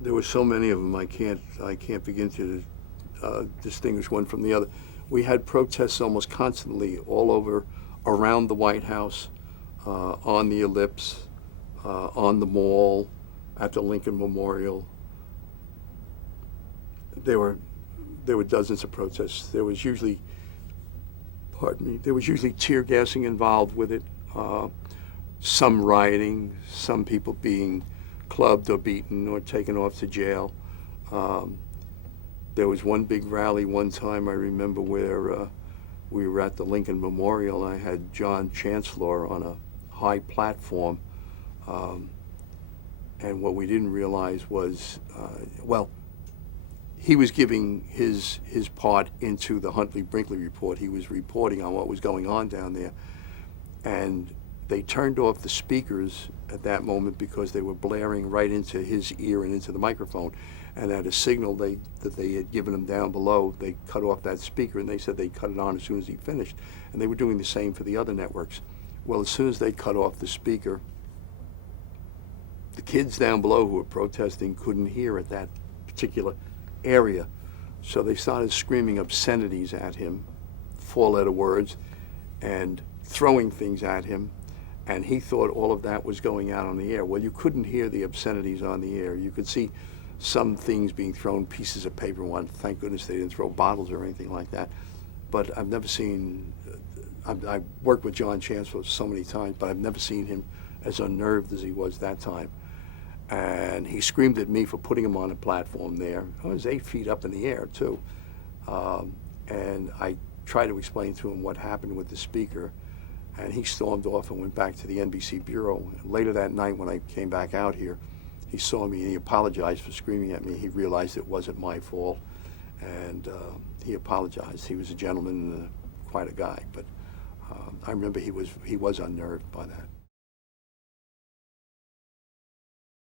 There were so many of them. I can't begin to distinguish one from the other. We had protests almost constantly all over, around the White House, on the Ellipse, on the Mall, at the Lincoln Memorial. There were dozens of protests. There was usually, pardon me, there was usually tear gassing involved with it. Some rioting, some people being clubbed or beaten or taken off to jail. There was one big rally one time I remember where we were at the Lincoln Memorial. I had John Chancellor on a high platform, and what we didn't realize was, well, he was giving his part into the Huntley-Brinkley report. He was reporting on what was going on down there, and they turned off the speakers at that moment because they were blaring right into his ear and into the microphone. And at a signal that they had given him down below, they cut off that speaker, and they said they'd cut it on as soon as he finished. And they were doing the same for the other networks. Well, as soon as they cut off the speaker, the kids down below who were protesting couldn't hear at that particular area. So they started screaming obscenities at him, four-letter words, and throwing things at him. And he thought all of that was going out on the air. Well, you couldn't hear the obscenities on the air. You could see some things being thrown, pieces of paper. One, thank goodness they didn't throw bottles or anything like that. But I've never seen, I've worked with John Chancellor so many times, but I've never seen him as unnerved as he was that time. And he screamed at me for putting him on a platform there. I was 8 feet up in the air, too. And I tried to explain to him what happened with the speaker, and he stormed off and went back to the NBC bureau. Later that night when I came back out here, he saw me and he apologized for screaming at me. He realized it wasn't my fault, and he apologized. He was a gentleman and quite a guy, but I remember he was unnerved by that.